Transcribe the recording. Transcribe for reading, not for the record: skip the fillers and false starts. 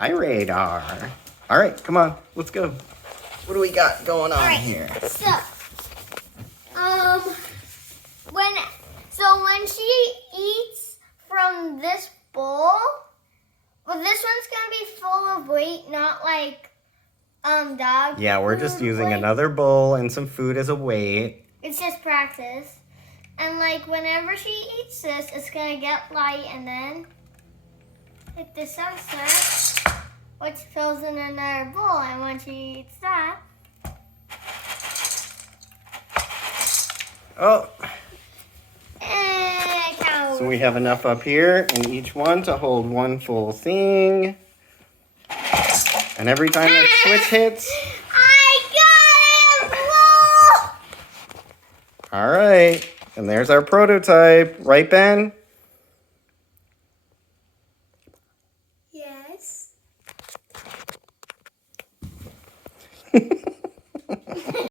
Hi, Radar. All right, come on, let's go. What do we got going on here? So, when she eats from this bowl, well, this one's gonna be full of weight, not like dog. Yeah, we're just food using weight. another bowl and some food as a weight. It's just practice. And like whenever she eats this, it's gonna get light and then hit the sensor, which fills in another bowl. And when she eats that, Oh, cow. so we have enough up here in each one to hold one full thing. And every time that switch hits, I got it! Whoa! all right. And there's our prototype, right, Ben?